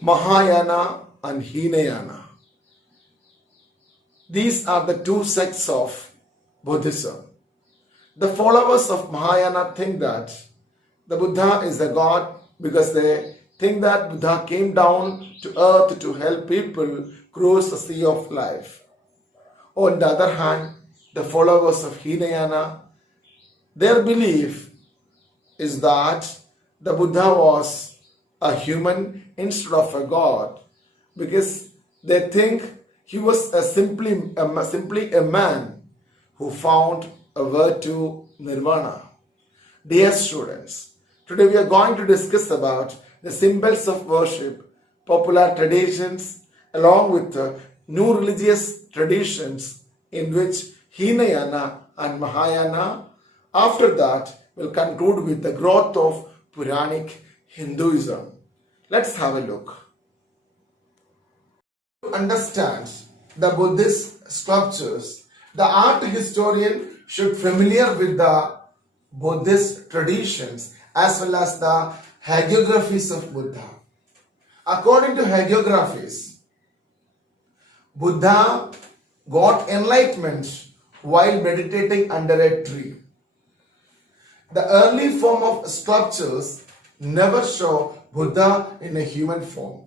Mahayana and Hinayana. These are the two sects of Buddhism. The followers of Mahayana think that the Buddha is a god because they think that Buddha came down to earth to help people cross the sea of life. On the other hand, the followers of Hinayana, their belief is that the Buddha was a human instead of a god because they think he was simply a man who found a word to nirvana. Dear students, today we are going to discuss about the symbols of worship, popular traditions, along with new religious traditions in which Hinayana and Mahayana. After that, we'll conclude with the growth of Puranic Hinduism. Let's have a look. To understand the Buddhist sculptures, the art historian should be familiar with the Buddhist traditions as well as the hagiographies of Buddha. According to hagiographies, Buddha got enlightenment while meditating under a tree. The early form of sculptures never show Buddha in a human form.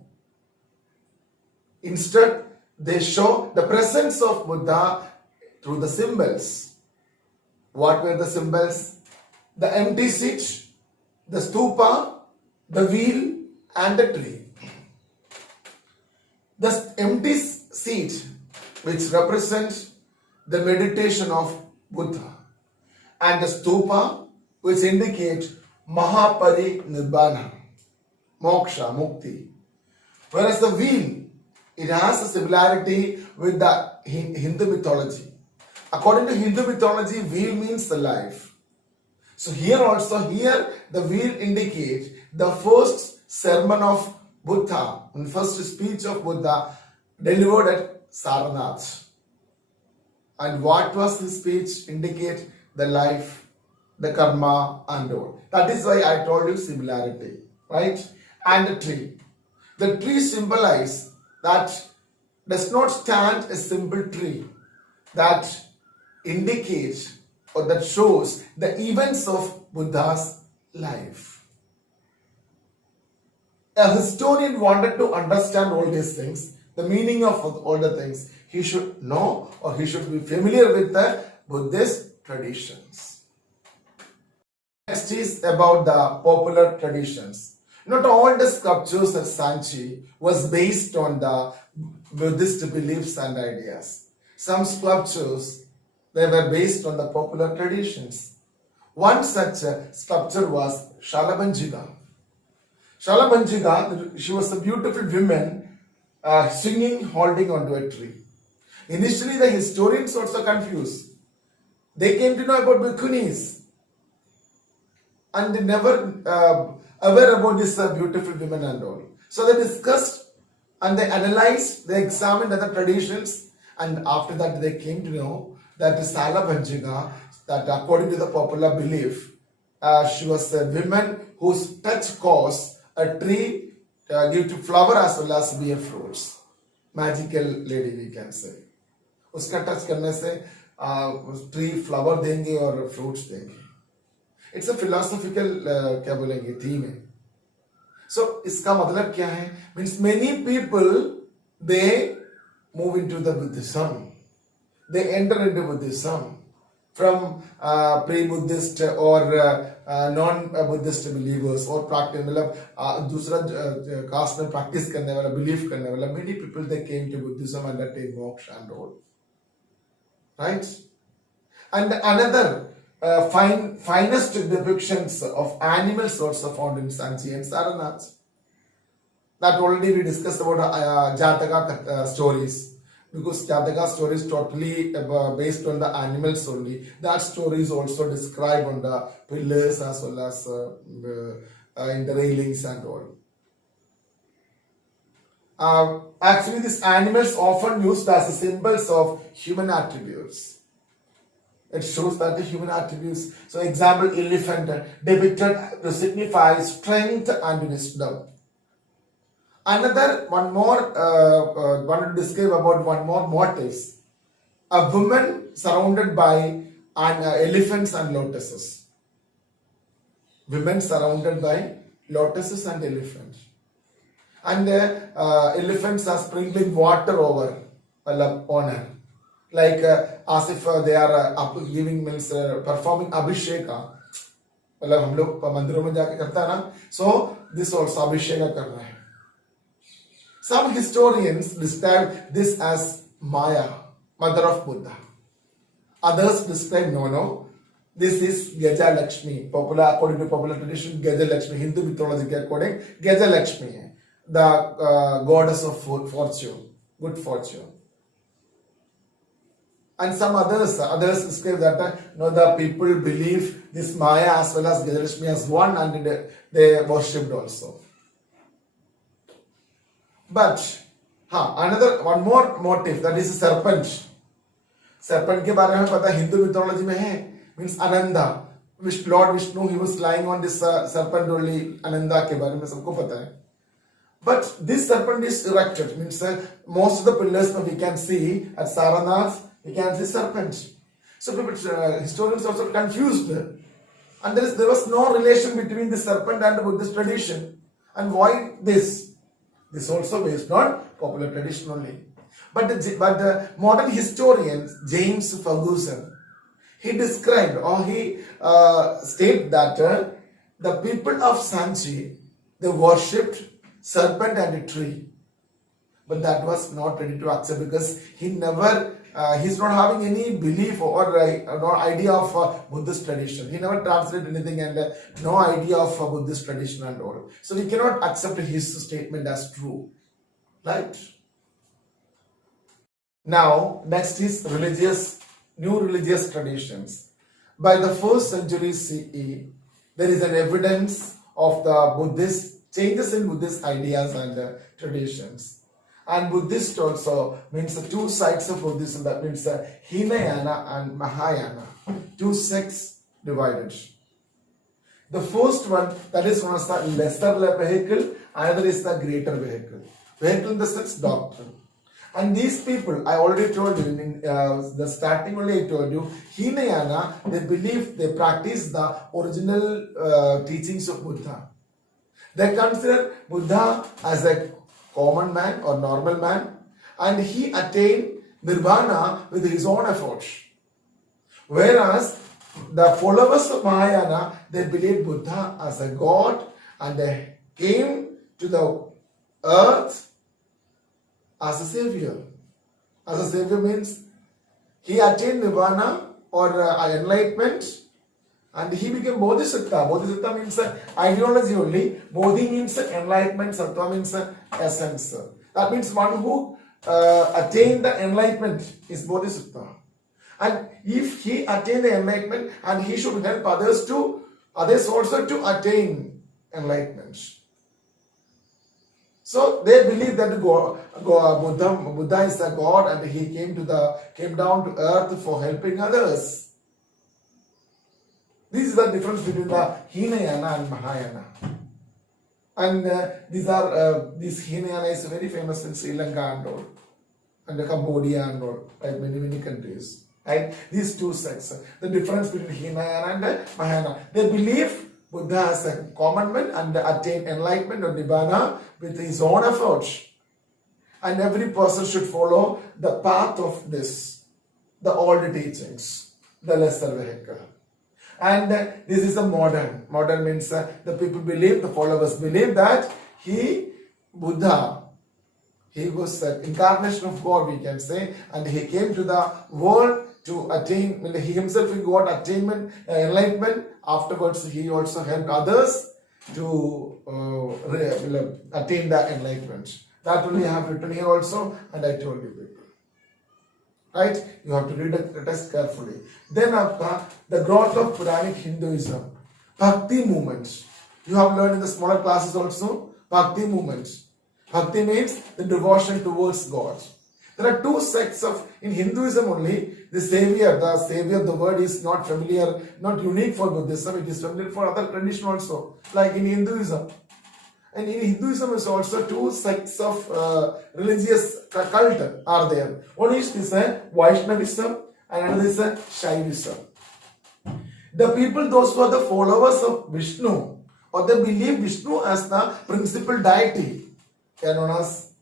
Instead, they show the presence of Buddha through the symbols. What were the symbols? The empty seat, the stupa, the wheel, and the tree. The empty seat, which represents the meditation of Buddha, and the stupa, which indicate Mahapari-nibbana, moksha, mukti. Whereas the wheel, it has a similarity with the Hindu mythology. According to Hindu mythology, wheel means the life. So here the wheel indicates the first sermon of Buddha, the first speech of Buddha delivered at Sarnath. And what was his speech? Indicate the life, the karma and all. That is why I told you similarity, right? And the tree. The tree symbolizes that does not stand a simple tree that indicates or that shows the events of Buddha's life. A historian wanted to understand all these things, the meaning of all the things. He should know or he should be familiar with the Buddhist traditions. Next is about the popular traditions. Not all the sculptures at Sanchi was based on the Buddhist beliefs and ideas. Some sculptures, they were based on the popular traditions. One such sculpture was Shalabanjiga. Shalabanjiga, she was a beautiful woman singing, holding onto a tree. Initially, the historians also confused. They came to know about bhikkhunis and they never aware about this beautiful women and all. So they discussed and they analyzed, they examined other traditions, and after that they came to know that Shalabanjiga, that according to the popular belief, she was a woman whose touch caused a tree give to flower as well as bear fruits. Magical lady we can say. उसका touch करने से tree flower देंगे और fruits देंगे. It's a philosophical क्या बोलेंगे theme है. सो इसका मतलब क्या है? Means many people they move into the Buddhism, they enter into Buddhism from pre-Buddhist or non-Buddhist believers or practice, मतलब दूसरा कास्ट में practice करने वाला, belief करने वाला, many people they came to Buddhism and attained moksha and all, right? And another finest depictions of animals also found in Sanchi and Saranath. That already we discussed about Jataka stories. Because Jataka story is totally based on the animals only. That story is also described on the pillars as well as in the railings and all. Actually, these animals often used as symbols of human attributes. It shows that the human attributes. So, example, elephant depicted to signify strength and wisdom. Another one more want to describe about one more motifs. A woman surrounded by elephants and lotuses. Women surrounded by lotuses and elephants. And elephants are sprinkling water over on her. Like as if they are giving means performing abhisheka. मतलब हम लोग मंदिरों में जाके करता है ना. So this also abhisheka कर रहा है. Some historians describe this as Maya, mother of Buddha. Others describe no. This is Gaja Lakshmi. Popular according to popular tradition, Gaja Lakshmi. Hindu mythology according, Gaja Lakshmi, the goddess of fortune, good fortune. And some others describe that the people believe this Maya as well as Gaja Lakshmi as one, and they worshipped also. But another one more motif, that is serpent. Serpent के बारे में पता है Hindu mythology में है, means Ananda. Lord Vishnu, he was lying on this serpent only. Ananda के बारे में सबको पता है. But this serpent is erected, means most of the pillars we can see at Saranath, we can see serpent. So people, historians also confused, and there was no relation between the serpent and the Buddhist tradition. And why this? This also based on popular tradition only. But the modern historian James Ferguson, he described or he stated that the people of Sanchi, they worshipped serpent and a tree. But that was not ready to accept because he's not having any belief or no idea of Buddhist tradition. He never translated anything and no idea of Buddhist tradition and all. So we cannot accept his statement as true. Right? Now, next is new religious traditions. By the 1st century CE, there is an evidence of the Buddhist changes in Buddhist ideas and traditions. And Buddhist also means the two sides of Buddhism, that means Hinayana and Mahayana, two sects divided. The first one, that is known as the lesser vehicle, another is the greater vehicle. Vehicle in the sense doctrine. And these people, I already told you, in the starting only I told you, Hinayana, they practice the original teachings of Buddha. They consider Buddha as a common man or normal man, and he attained nirvana with his own efforts. Whereas the followers of Mahayana, they believe Buddha as a god, and they came to the earth as a savior. As a savior means he attained nirvana or enlightenment, and he became Bodhisattva. Bodhisattva means ideology only. Bodhi means enlightenment, Sattva means essence. That means one who attained the enlightenment is Bodhisattva. And if he attained the enlightenment, and he should help others also to attain enlightenment. So they believe that Buddha is a god, and he came down to earth for helping others. This is the difference between the Hinayana and Mahayana. And this Hinayana is very famous in Sri Lanka and all, and Cambodia and all, like many countries. Right? These two sects, the difference between Hinayana and Mahayana. They believe Buddha as a common man and attain enlightenment or Nibbana with his own efforts. And every person should follow the path of the old teachings, the lesser vehicle. And this is the modern. Modern means the people believe, the followers believe that Buddha, he was the incarnation of God, we can say, and he came to the world to attain, he himself got attainment, enlightenment. Afterwards, he also helped others to attain the enlightenment. That only I have written here also, and I told you people. Right? You have to read the text carefully. Then the growth of Puranic Hinduism. Bhakti movements. You have learned in the smaller classes also. Bhakti movements. Bhakti means the devotion towards God. There are two sects in Hinduism only. The savior, the word is not familiar, not unique for Buddhism. It is familiar for other tradition also, like in Hinduism. And in Hinduism is also two sects of religious cult are there. One is this Vaishnavism and another is Shaivism. The people, those who are the followers of Vishnu, or they believe Vishnu as the principal deity, they are known as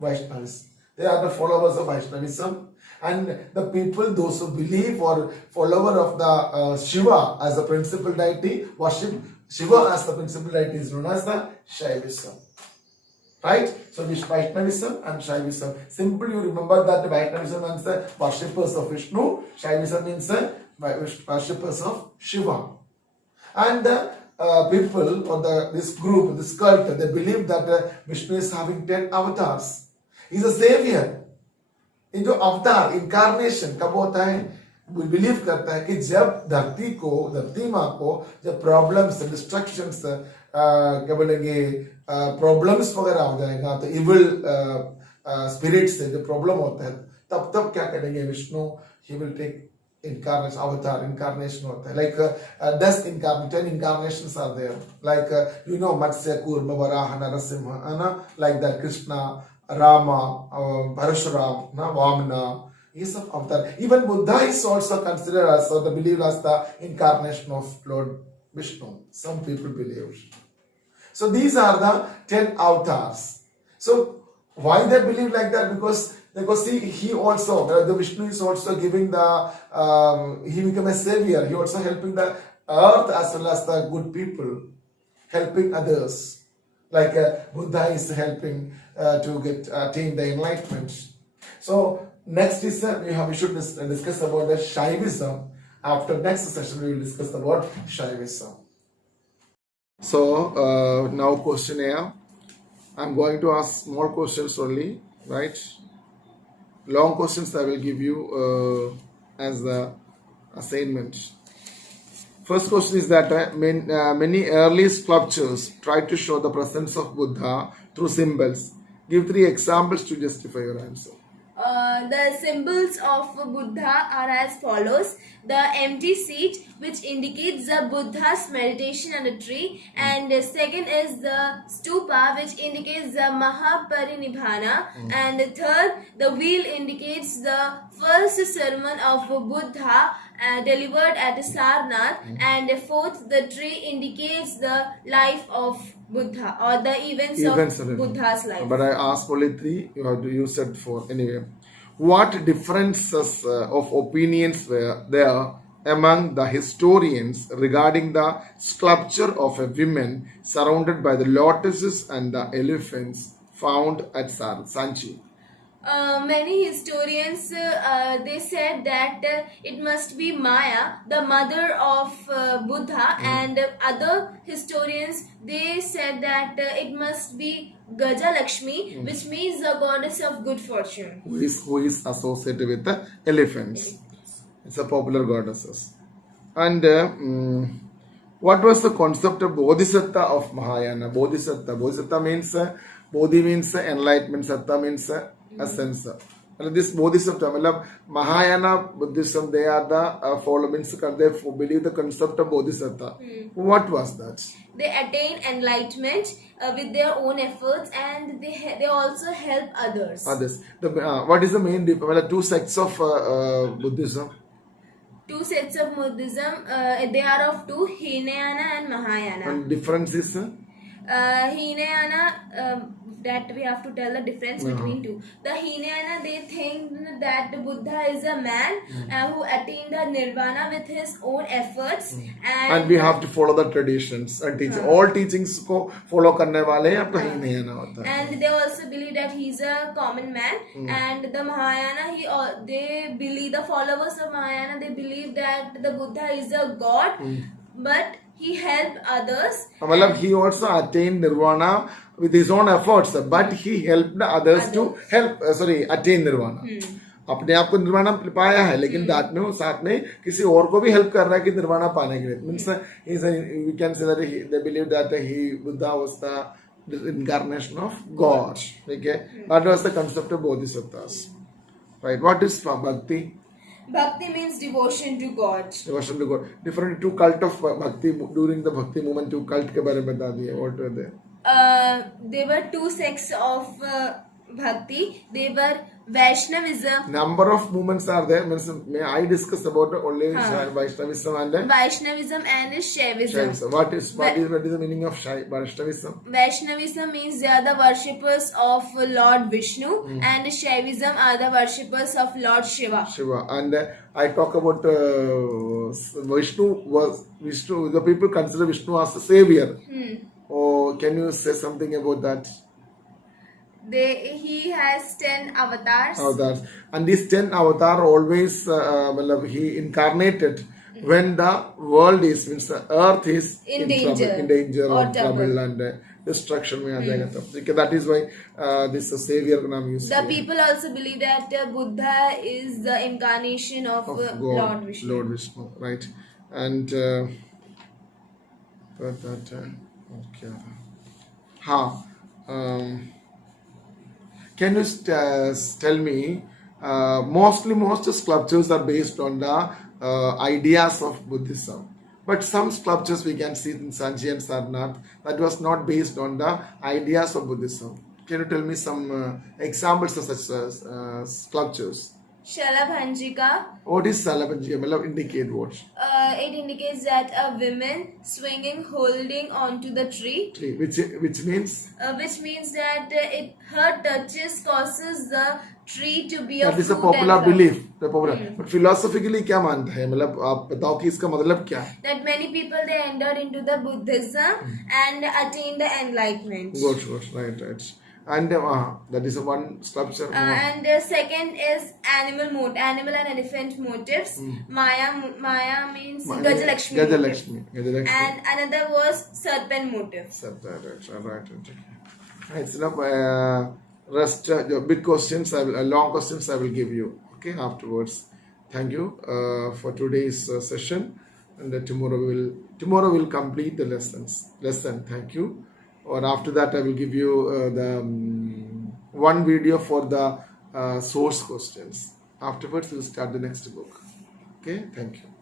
Vaishnavis. They are the followers of Vaishnavism. And the people, those who believe or follower of the Shiva as the principal deity, worship Shiva as the principal deity, is known as the Shaivism. Right? So Vaishnavism and Shaivism. Simply you remember that Vaishnavism means the worshippers of Vishnu, Shaivism means the worshippers of Shiva. And the people or this group, this cult, they believe that Vishnu is having 10 avatars. He is a savior. जो अवतार incarnation कब होता है, believe करता है कि जब धरती माँ को जब प्रॉब्लम्स डिस्ट्रक्शंस क्या बोलेंगे प्रॉब्लम्स वगैरह हो जाएगा, तो इविल स्पिरिट से जो प्रॉब्लम होता है, तब क्या करेंगे Vishnu, he will take incarnation, avatar, incarnation होता है, like 10 incarnations are there, like Matsya, Kurma, Varaha, Narasimha, like that, Krishna, Rama, Parashuram, Vamana, is of avatar. Even Buddha is also considered as or believed as the incarnation of Lord Vishnu. Some people believe. So these are the 10 avatars. So why they believe like that? Because see, he also, the Vishnu is also giving he become a savior. He also helping the earth as well as the good people, helping others. Like Buddha is helping to attain the enlightenment. So next is we should discuss about the Shaivism. After next session we will discuss about Shaivism. So now questionnaire. I'm going to ask small questions only, right? Long questions I will give you as the assignment. First question is that many early sculptures try to show the presence of Buddha through symbols. Give 3 examples to justify your answer. The symbols of Buddha are as follows: the empty seat, which indicates the Buddha's meditation on a tree, and second is the stupa, which indicates the Mahaparinibbana, and third, the wheel indicates the first sermon of Buddha delivered at Sarnath, and fourth, the tree indicates the life of Buddha or the events of Buddha's life. But I asked only 3, you said 4. Anyway, what differences of opinions were there among the historians regarding the sculpture of a woman surrounded by the lotuses and the elephants found at Sanchi? Many historians they said that it must be Maya, the mother of Buddha, and other historians they said that it must be Gaja Lakshmi, which means the goddess of good fortune. Who is associated with the elephants. It's a popular goddess. And what was the concept of Bodhisattva of Mahayana? Bodhisattva means Bodhi means enlightenment, Sattva means essence. This Bodhisattva, Mahayana Buddhism, they are the followers, they believe the concept of Bodhisattva. What was that? They attain enlightenment with their own efforts, and they also help others. What is the main difference? 2 sects of Buddhism. 2 sets of Buddhism, they are of 2, Hinayana and Mahayana. And difference is? Hinayana, that we have to tell the difference between 2. The Hinayana, they think that Buddha is a man who attained the nirvana with his own efforts, and we have to follow the traditions and teach. All teachings ko follow karne wale aapka Hinayana hota hai. And they also believe that he's a common man. And the Mahayana, they believe, the followers of Mahayana, they believe that the Buddha is a god, but he helped others. He also attained nirvana with his own efforts, but he helped others to attain nirvana. अपने आप को निर्वाणा पाया है, लेकिन साथ में किसी और को भी हेल्प कर रहा है कि निर्वाणा पाने के लिए. Means we can say that they believe that Buddha was the incarnation of God. Okay, that was the concept of bodhisattvas. Right? What is bhakti? Bhakti means devotion to God. Devotion to God. Different 2 cult of bhakti during the bhakti movement. 2 cult के बारे में बता दिए. What were they? there were two sects of bhakti. They were Vaishnavism. Number of movements are there. Means, may I discuss about only Vaishnavism and Vaishnavism and Shaivism. Shaivism? What is the meaning of Vaishnavism? Vaishnavism means they are the worshippers of Lord Vishnu, and Shaivism are the worshippers of Lord Shiva. Shiva. And I talk about Vishnu. The people consider Vishnu as a savior. Oh, can you say something about that? He has 10 avatars. And these 10 avatar always he incarnated when the world is, means the earth is In danger. danger Or or trouble and destruction. That is why this savior name used. The people also believe that Buddha is the incarnation of God, Lord Vishnu. Lord Vishnu, right? And can you tell me, most sculptures are based on the ideas of Buddhism, but some sculptures we can see in Sanji and Sarnath that was not based on the ideas of Buddhism. Can you tell me some examples of such sculptures? Shalabhanjika. What is Salabhanjika? Indicate what? It indicates that a woman swinging, holding onto the tree. Which means? Which means that her touches causes the tree to be that is a popular belief. But philosophically, क्या मानता है? मतलब आप बताओ कि इसका मतलब क्या है? That many people they entered into the Buddhism and attained the enlightenment. Good, right. And that is one sculpture. And second is animal and elephant motifs. Maya means Gajalakshmi. And another was serpent motif. Right. It's enough. Rest big questions. Long questions I will give you. Okay, afterwards. Thank you for today's session. And tomorrow we'll complete the lesson. Thank you. Or after that, I will give you the one video for the source questions. Afterwards, we'll start the next book. Okay, thank you.